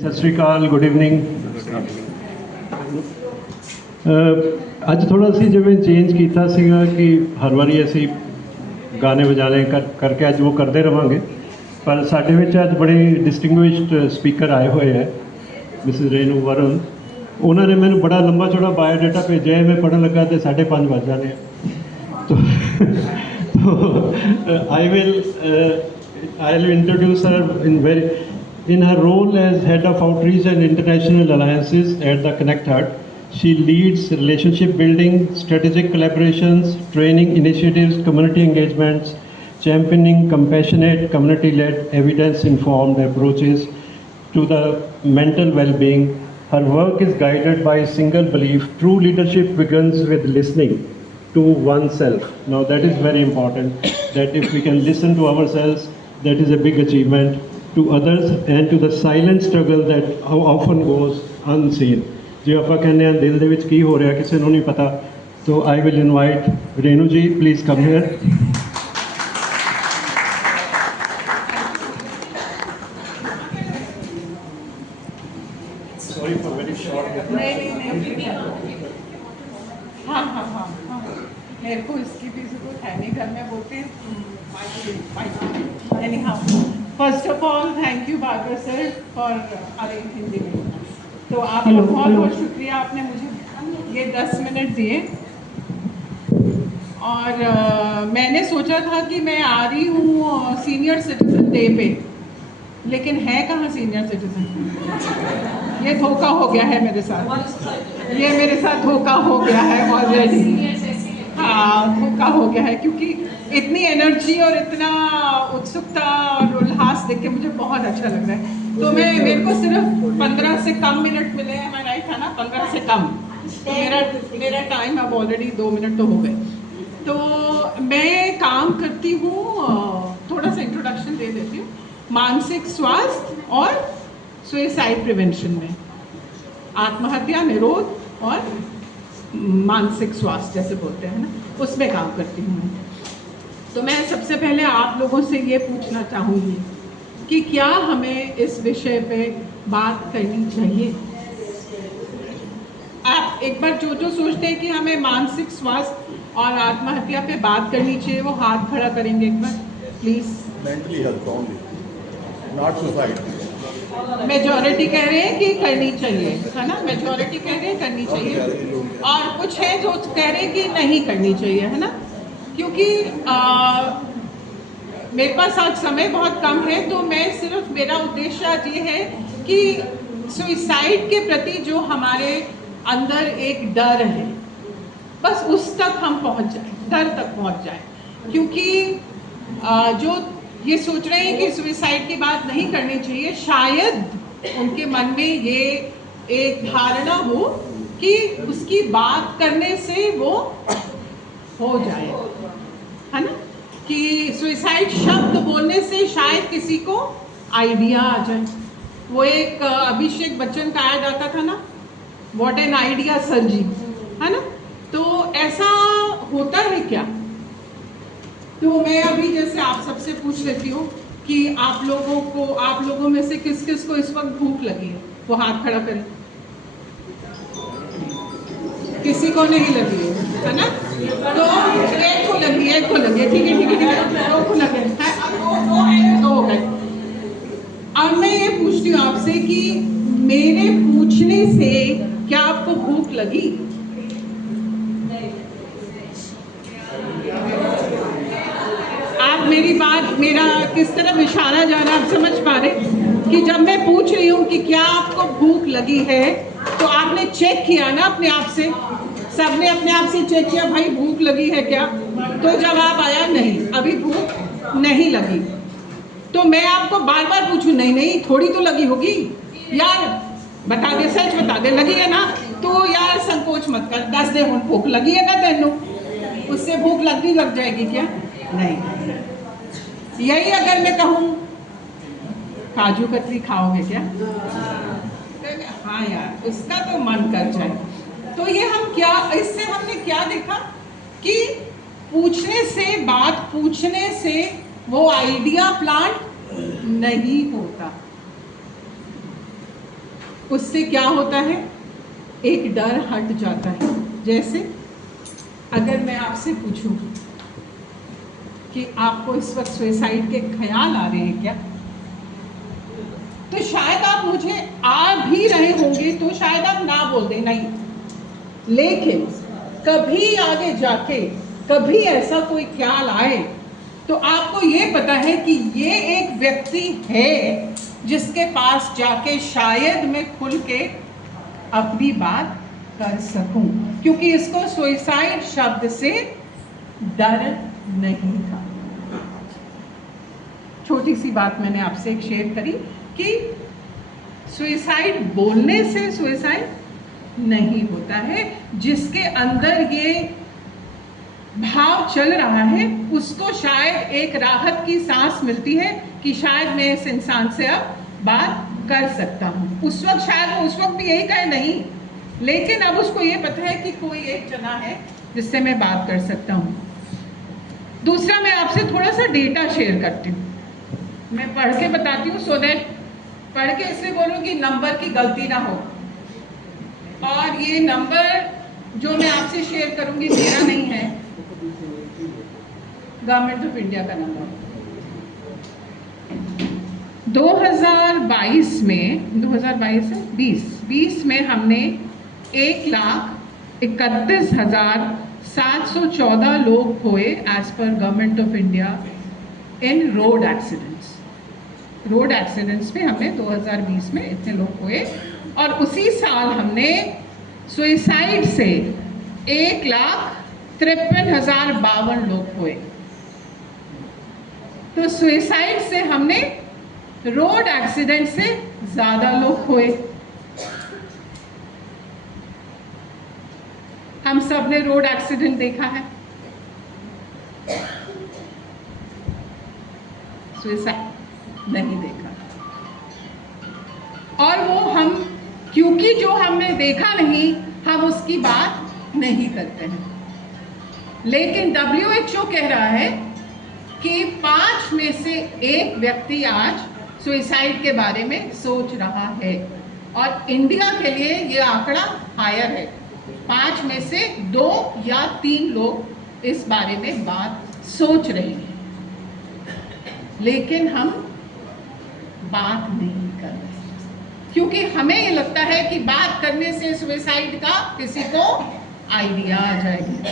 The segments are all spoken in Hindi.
सत श्री अकाल, गुड इवनिंग। ਅੱਜ ਥੋੜਾ ਅਸੀਂ ਜਿਵੇਂ ਚੇਂਜ ਕੀਤਾ ਸੀਗਾ ਕਿ ਹਰ ਵਾਰੀ ਅਸੀਂ ਗਾਣੇ ਵਜਾਣੇ ਕਰਕੇ ਅੱਜ ਉਹ ਕਰਦੇ ਰਵਾਂਗੇ, ਪਰ ਸਾਡੇ ਵਿੱਚ ਅੱਜ ਬੜੇ ਡਿਸਟਿੰਗੁਇਸ਼ਡ ਸਪੀਕਰ ਆਏ ਹੋਏ ਹੈ, ਮਿਸਿਸ ਰੇਨੂ ਵਰਨ। ਉਹਨਾਂ ਨੇ ਮੈਨੂੰ ਬੜਾ ਲੰਬਾ ਚੌੜਾ ਬਾਇਓਡਾਟਾ ਭੇਜਿਆ ਹੈ, ਮੈਂ ਪੜ੍ਹਨ ਲੱਗਾ ਤੇ 5:30 ਵੱਜ ਜਾਣੇ I will introduce her in her role as Head of Outreach and International Alliances at the Connect Heart. She leads relationship building, strategic collaborations, training initiatives, community engagements, championing compassionate, community-led, evidence-informed approaches to the mental well-being. Her work is guided by a single belief: true leadership begins with listening to oneself. Now that is very important, that if we can listen to ourselves, that is a big achievement, to others and to the silent struggle that often goes unseen. जो आप कहने हैं दिल दे विच की हो रहा किसी को नहीं पता, तो I will invite Renu ji, please come here. Sorry for very short. नहीं हाँ मेरे को इसकी भी जरूरत है नहीं, घर में बोलते हैं। First of all thank you Babar sir for arrange Hindi में। तो आपका बहुत बहुत शुक्रिया, आपने मुझे ये 10 मिनट दिए। और मैंने सोचा था कि मैं आ रही हूँ सीनियर सिटीजन डे पे, लेकिन है कहाँ सीनियर सिटीजन। ये धोखा हो गया है मेरे साथ, ये मेरे साथ धोखा हो गया है ऑलरेडी। हाँ, धोखा हो गया है, क्योंकि इतनी एनर्जी और इतना उत्सुकता और उल्लास देख के मुझे बहुत अच्छा लग रहा है। तो मेरे को सिर्फ 15 से कम मिनट मिले हैं, मैं राइट था ना, 15 से कम। तो मेरा टाइम अब ऑलरेडी 2 मिनट तो हो गए। तो मैं काम करती हूँ, थोड़ा सा इंट्रोडक्शन दे देती हूँ, मानसिक स्वास्थ्य और सुसाइड प्रिवेंशन में, आत्महत्या निरोध और मानसिक स्वास्थ्य जैसे बोलते हैं ना, उसमें काम करती हूँ मैं। तो मैं सबसे पहले आप लोगों से ये पूछना चाहूँगी कि क्या हमें इस विषय पे बात करनी चाहिए। आप एक बार जो सोचते हैं कि हमें मानसिक स्वास्थ्य और आत्महत्या पे बात करनी चाहिए, वो हाथ खड़ा करेंगे एक बार please. Mentally health only, not suicide. Majority कह रहे हैं कि करनी चाहिए, है ना, मेजॉरिटी कह रहे हैं करनी चाहिए, और कुछ है जो कह रहे हैं कि नहीं करनी चाहिए, है ना। क्योंकि मेरे पास आज समय बहुत कम है, तो मैं सिर्फ, मेरा उद्देश्य आज ये है कि सुसाइड के प्रति जो हमारे अंदर एक डर है, बस उस तक हम पहुंच जाएं, डर तक पहुंच जाएं। क्योंकि जो ये सोच रहे हैं कि सुसाइड की बात नहीं करनी चाहिए, शायद उनके मन में ये एक धारणा हो कि उसकी बात करने से वो हो जाए, है ना, कि सुसाइड शब्द बोलने से शायद किसी को आइडिया आ जाए। वो एक अभिषेक बच्चन का ऐड आता था ना, व्हाट एन आइडिया सर जी, है ना। तो ऐसा होता है क्या। तो मैं अभी जैसे आप सबसे पूछ लेती हूँ कि आप लोगों में से किस किस को इस वक्त भूख लगी है, वो हाथ खड़ा करें। किसी को नहीं लगी है ना, तो एक को लगी है, ठीक है, 2 को लगे, दो हो गए। अब मैं ये पूछती हूँ आपसे कि मेरे पूछने से क्या आपको भूख लगी। आप मेरी बात, मेरा किस तरफ इशारा जा रहा है, आप समझ पा रहे कि जब मैं पूछ रही हूँ कि क्या आपको भूख लगी है, तो आपने चेक किया ना अपने आप से, सबने अपने आप से चेक किया, भाई भूख लगी है क्या। तो जवाब आया नहीं, अभी भूख नहीं लगी। तो मैं आपको बार बार पूछूं, नहीं थोड़ी तो लगी होगी यार, बता दे, सच बता दे, लगी है ना, तो यार संकोच मत कर, 10 दे हुण भूख लगी है ना तेनू, उससे भूख लग जाएगी क्या, नहीं। यही अगर मैं कहूँ काजू कतली खाओगे क्या, हाँ यार, उसका तो मन कर जाए। तो ये हम क्या, इससे हमने क्या देखा कि पूछने से, बात पूछने से वो आइडिया प्लांट नहीं होता। उससे क्या होता है, एक डर हट जाता है। जैसे अगर मैं आपसे पूछूं कि आपको इस वक्त सुसाइड के ख्याल आ रहे हैं क्या, तो शायद आप मुझे आ भी रहे होंगे तो शायद आप ना बोल दें नहीं, लेकिन कभी आगे जाके कभी ऐसा कोई ख्याल आए तो आपको ये पता है कि ये एक व्यक्ति है जिसके पास जाके शायद मैं खुल के अपनी बात कर सकूं, क्योंकि इसको सुसाइड शब्द से डर नहीं था। छोटी सी बात मैंने आपसे एक शेयर करी कि सुसाइड बोलने से सुसाइड नहीं होता है। जिसके अंदर ये भाव चल रहा है उसको शायद एक राहत की सांस मिलती है कि शायद मैं इस इंसान से अब बात कर सकता हूँ। उस वक्त शायद वो उस वक्त भी यही कहे नहीं, लेकिन अब उसको ये पता है कि कोई एक जना है जिससे मैं बात कर सकता हूँ। दूसरा, मैं आपसे थोड़ा सा डेटा शेयर करती हूँ, मैं पढ़ के बताती हूँ सो दैट, पढ़ के इसलिए बोलूँ कि नंबर की गलती ना हो। और ये नंबर जो मैं आपसे शेयर करूँगी मेरा नहीं है, गवर्नमेंट ऑफ इंडिया का नंबर। 2022 में 2020 में हमने 1,31,714 लोग खोए as per government of India in road accidents. Road accidents में हमने 2020 में इतने लोग खोए, और उसी साल हमने सुसाइड से 1,53,052 लोग खोए। तो सुसाइड से हमने रोड एक्सीडेंट से ज्यादा लोग खोए। हम सब ने रोड एक्सीडेंट देखा है, सुसाइड नहीं देखा। और वो हम, क्योंकि जो हमने देखा नहीं, हम उसकी बात नहीं करते हैं। लेकिन WHO कह रहा है कि 5 में से 1 व्यक्ति आज सुसाइड के बारे में सोच रहा है, और इंडिया के लिए ये आंकड़ा हायर है। 5 में से 2 या 3 लोग इस बारे में बात सोच रहे हैं, लेकिन हम बात नहीं कर रहे, क्योंकि हमें ये लगता है कि बात करने से सुसाइड का किसी को आइडिया आ जाएगा।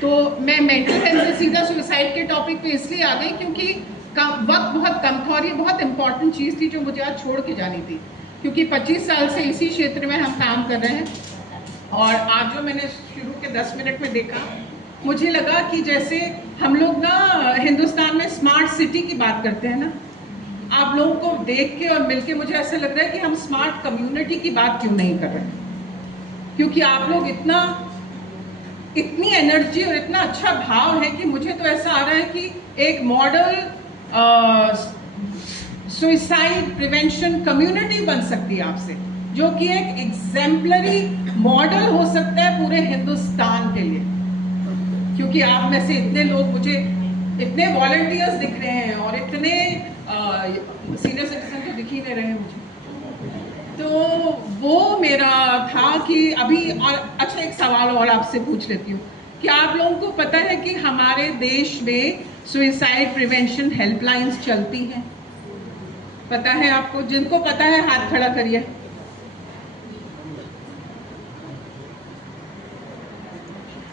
तो मैं मेंटल हेल्थ से सीधा सुसाइड के टॉपिक पे इसलिए आ गई क्योंकि वक्त बहुत कम था, और ये बहुत इंपॉर्टेंट चीज़ थी जो मुझे आज छोड़ के जानी थी, क्योंकि 25 साल से इसी क्षेत्र में हम काम कर रहे हैं। और आज जो मैंने शुरू के 10 मिनट में देखा, मुझे लगा कि जैसे हम लोग ना हिंदुस्तान में स्मार्ट सिटी की बात करते हैं ना, आप लोगों को देख के और मिल के मुझे ऐसा लग रहा है कि हम स्मार्ट कम्युनिटी की बात क्यों नहीं कर रहे, क्योंकि आप लोग इतनी एनर्जी और इतना अच्छा भाव है कि मुझे तो ऐसा आ रहा है कि एक मॉडल सुसाइड प्रिवेंशन कम्युनिटी बन सकती है आपसे, जो कि एक एग्जेम्पलरी मॉडल हो सकता है पूरे हिंदुस्तान के लिए। क्योंकि आप में से इतने लोग, मुझे इतने वॉलंटियर्स दिख रहे हैं और इतने सीनियर सिटीजन तो दिख ही नहीं रहे हैं मुझे। तो वो मेरा था कि अभी, और अच्छा एक सवाल और आपसे पूछ लेती हूँ कि आप लोगों को पता है कि हमारे देश में सुसाइड प्रिवेंशन हेल्पलाइंस चलती हैं? पता है आपको? जिनको पता है हाथ खड़ा करिए।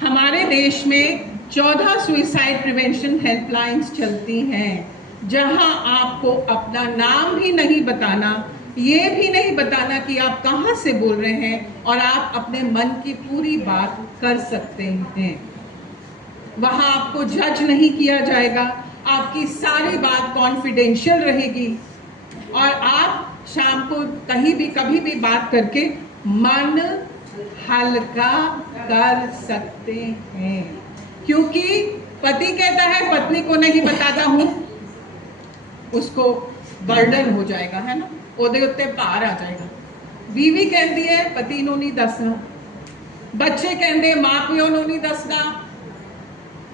हमारे देश में 14 सुसाइड प्रिवेंशन हेल्पलाइंस चलती हैं, जहां आपको अपना नाम भी नहीं बताना, ये भी नहीं बताना कि आप कहां से बोल रहे हैं, और आप अपने मन की पूरी बात कर सकते हैं। वहां आपको जज नहीं किया जाएगा, आपकी सारी बात कॉन्फिडेंशियल रहेगी, और आप शाम को कहीं भी कभी भी बात करके मन हल्का कर सकते हैं। क्योंकि पति कहता है पत्नी को नहीं बताता हूं, उसको बर्डन हो जाएगा, है ना, ओदे उत्ते पार आ जाएगा। बीवी कहती है पति नूं नहीं दसना, बच्चे कहते माँ प्यो नूं नहीं दसना,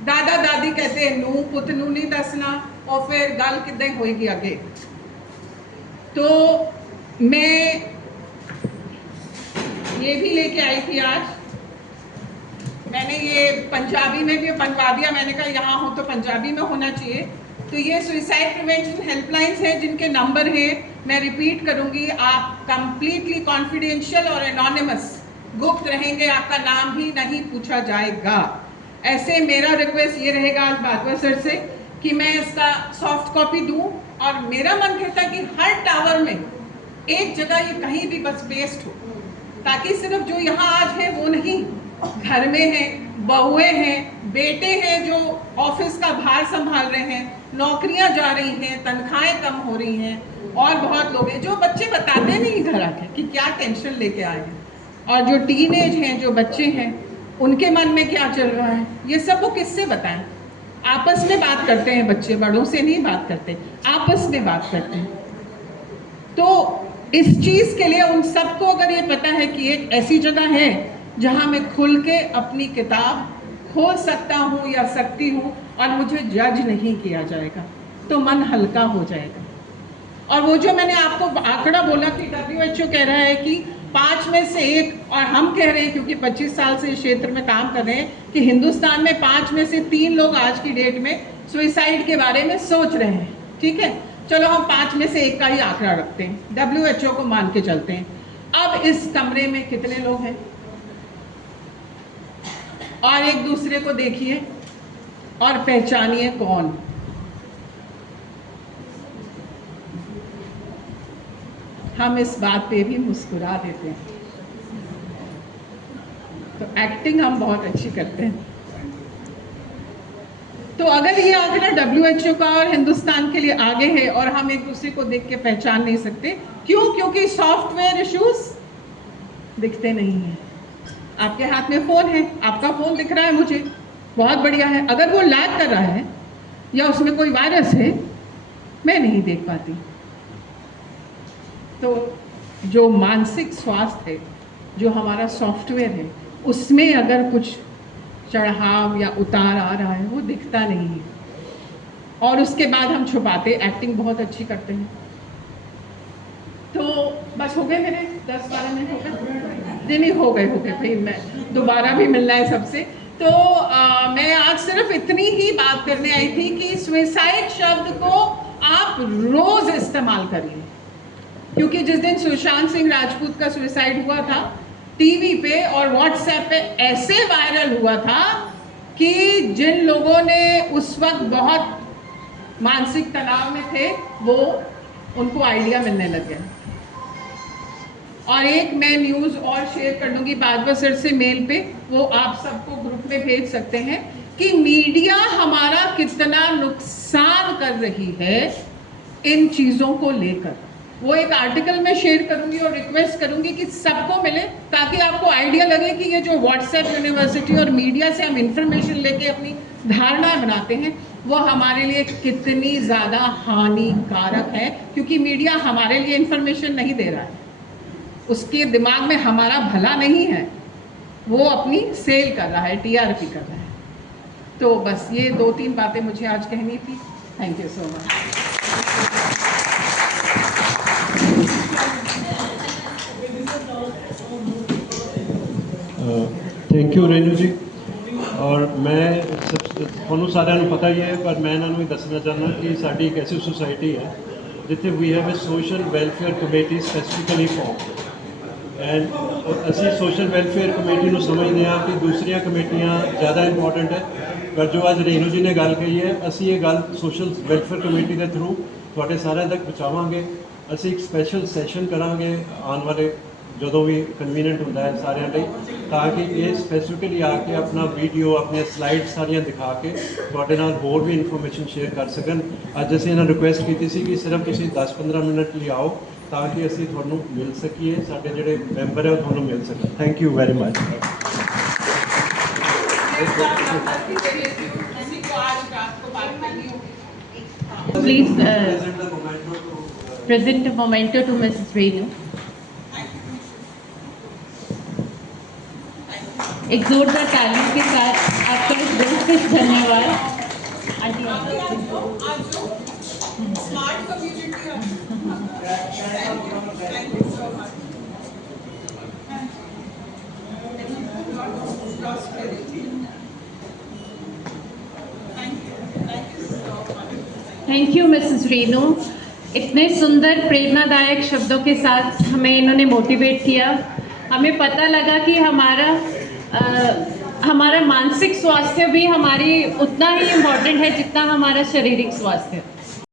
दादा दादी कहते नूं पुत नूं नहीं दसना, और फिर गल किद्दां होएगी अगे। तो मैं ये भी लेके आई थी आज। मैंने ये पंजाबी में भी बनवा दिया, मैंने कहा यहाँ हो तो पंजाबी में होना चाहिए। तो ये सुसाइड प्रिवेंशन हेल्पलाइंस है जिनके नंबर हैं, मैं रिपीट करूँगी। आप कंप्लीटली कॉन्फिडेंशियल और एनोनिमस, गुप्त रहेंगे, आपका नाम भी नहीं पूछा जाएगा। ऐसे मेरा रिक्वेस्ट ये रहेगा आज भागवत सर से कि मैं इसका सॉफ्ट कॉपी दूं, और मेरा मन कहता है कि हर टावर में एक जगह ये कहीं भी बस पेस्ट हो, ताकि सिर्फ जो यहाँ आज है वो नहीं, घर में हैं, बहुएं हैं, बेटे हैं जो ऑफिस का भार संभाल रहे हैं, नौकरियां जा रही हैं, तनख्वाहें कम हो रही हैं, और बहुत लोग हैं जो बच्चे बताते नहीं घर आके कि क्या टेंशन लेके आए हैं, और जो टीनेज हैं, जो बच्चे हैं, उनके मन में क्या चल रहा है, ये सब वो किससे बताएं। आपस में बात करते हैं बच्चे, बड़ों से नहीं बात करते, आपस में बात करते हैं। तो इस चीज़ के लिए उन सबको अगर ये पता है कि एक ऐसी जगह है जहाँ मैं खुल के अपनी किताब खोल सकता हूँ या सकती हूँ और मुझे जज नहीं किया जाएगा, तो मन हल्का हो जाएगा। और वो जो मैंने आपको आंकड़ा बोला कि WHO कह रहा है कि 5 में से 1, और हम कह रहे हैं क्योंकि 25 साल से इस क्षेत्र में काम कर रहे हैं कि हिंदुस्तान में 5 में से 3 लोग आज की डेट में सुसाइड के बारे में सोच रहे हैं। ठीक है, चलो हम 5 में से 1 का ही आंकड़ा रखते हैं, WHO को मान के चलते हैं। अब इस कमरे में कितने लोग हैं, और एक दूसरे को देखिए और पहचानिए कौन। हम इस बात पे भी मुस्कुरा देते हैं, तो एक्टिंग हम बहुत अच्छी करते हैं। तो अगर ये आंकड़ा WHO का और हिंदुस्तान के लिए आगे है और हम एक दूसरे को देख के पहचान नहीं सकते, क्यों? क्योंकि सॉफ्टवेयर इश्यूज दिखते नहीं हैं। आपके हाथ में फ़ोन है, आपका फ़ोन दिख रहा है मुझे, बहुत बढ़िया है। अगर वो लैग कर रहा है या उसमें कोई वायरस है, मैं नहीं देख पाती। तो जो मानसिक स्वास्थ्य है, जो हमारा सॉफ्टवेयर है, उसमें अगर कुछ चढ़ाव या उतार आ रहा है, वो दिखता नहीं है, और उसके बाद हम छुपाते, एक्टिंग बहुत अच्छी करते हैं। तो बस हो गए मेरे 10-12 मिनट हो गए, नहीं हो गए भाई, मैं दोबारा भी मिलना है सबसे। तो मैं आज सिर्फ इतनी ही बात करने आई थी कि सुसाइड शब्द को आप रोज इस्तेमाल करिए, क्योंकि जिस दिन सुशांत सिंह राजपूत का सुसाइड हुआ था, टीवी पे और व्हाट्सएप पे ऐसे वायरल हुआ था कि जिन लोगों ने उस वक्त बहुत मानसिक तनाव में थे, वो उनको आइडिया मिलने लग गया। और एक मैं न्यूज़ और शेयर कर दूंगी भागवत सर से मेल पे, वो आप सबको ग्रुप में भेज सकते हैं, कि मीडिया हमारा कितना नुकसान कर रही है इन चीज़ों को लेकर। वो एक आर्टिकल में शेयर करूंगी और रिक्वेस्ट करूंगी कि सबको मिले, ताकि आपको आइडिया लगे कि ये जो व्हाट्सएप यूनिवर्सिटी और मीडिया से हम इंफॉर्मेशन लेके अपनी धारणाएं बनाते हैं, वो हमारे लिए कितनी ज़्यादा हानिकारक है। क्योंकि मीडिया हमारे लिए इंफॉर्मेशन नहीं दे रहा है, उसके दिमाग में हमारा भला नहीं है, वो अपनी सेल कर रहा है, TRP कर रहा है। तो बस ये 2-3 बातें मुझे आज कहनी थी। Thank you so much. Thank you Renu ji. और मैं ਤੁਹਾਨੂੰ ਸਾਰਿਆਂ ਨੂੰ ਪਤਾ ਹੀ ਹੈ, ਪਰ ਮੈਂ ਇਹਨਾਂ ਨੂੰ ਵੀ ਦੱਸਣਾ ਚਾਹੁੰਦਾ ਕਿ ਸਾਡੀ ਇੱਕ ਐਸੀ ਸੁਸਾਇਟੀ ਹੈ ਜਿੱਥੇ we have a social welfare committee specifically form, and ਅਸੀਂ ਸੋਸ਼ਲ ਵੈਲਫੇਅਰ ਕਮੇਟੀ ਨੂੰ ਸਮਝਦੇ ਹਾਂ ਕਿ ਦੂਸਰੀਆਂ ਕਮੇਟੀਆਂ ਜ਼ਿਆਦਾ ਇੰਪੋਰਟੈਂਟ ਹੈ, ਪਰ ਜੋ ਅੱਜ ਰੇਨੂ ਜੀ ਨੇ ਗੱਲ ਕਹੀ ਹੈ, ਅਸੀਂ ਇਹ ਗੱਲ ਸੋਸ਼ਲ ਵੈਲਫੇਅਰ ਕਮੇਟੀ ਦੇ ਥਰੂ ਤੁਹਾਡੇ ਸਾਰਿਆਂ ਤੱਕ ਪਹੁੰਚਾਵਾਂਗੇ। ਅਸੀਂ ਇੱਕ ਸਪੈਸ਼ਲ ਸੈਸ਼ਨ ਕਰਾਂਗੇ ਆਉਣ ਵਾਲੇ, ਜਦੋਂ ਵੀ ਕਨਵੀਨੀਐਂਟ ਹੁੰਦਾ ਹੈ ਸਾਰਿਆਂ ਲਈ, ਤਾਂ ਕਿ ਇਹ ਸਪੈਸੀਫਿਕਲੀ ਆ ਕੇ ਆਪਣਾ ਵੀਡੀਓ, ਆਪਣੀਆਂ ਸਲਾਈਡ ਸਾਰੀਆਂ ਦਿਖਾ ਕੇ ਤੁਹਾਡੇ ਨਾਲ ਹੋਰ ਵੀ ਇਨਫੋਰਮੇਸ਼ਨ ਸ਼ੇਅਰ ਕਰ ਸਕਣ। ਅੱਜ ਅਸੀਂ ਇਹਨਾਂ ਰਿਕੁਐਸਟ ਕੀਤੀ ਸੀ ਕਿ ਸਿਰਫ ਤੁਸੀਂ 10-15 ਮਿੰਟ ਲਈ ਆਓ, ਤਾਂ ਕਿ ਅਸੀਂ ਤੁਹਾਨੂੰ ਮਿਲ ਸਕੀਏ, ਸਾਡੇ ਜਿਹੜੇ ਮੈਂਬਰ ਹੈ ਉਹ ਤੁਹਾਨੂੰ ਮਿਲ ਸਕਣ। Thank you very much. Please present a memento to Mrs. Renu. एक जोरदार ताली के साथ आपका इस दिल से धन्यवाद। Thank you Mrs Renu. इतने सुंदर प्रेरणादायक शब्दों के साथ हमें इन्होंने मोटिवेट किया। हमें पता लगा कि हमारा मानसिक स्वास्थ्य भी हमारी उतना ही इम्पोर्टेंट है जितना हमारा शारीरिक स्वास्थ्य।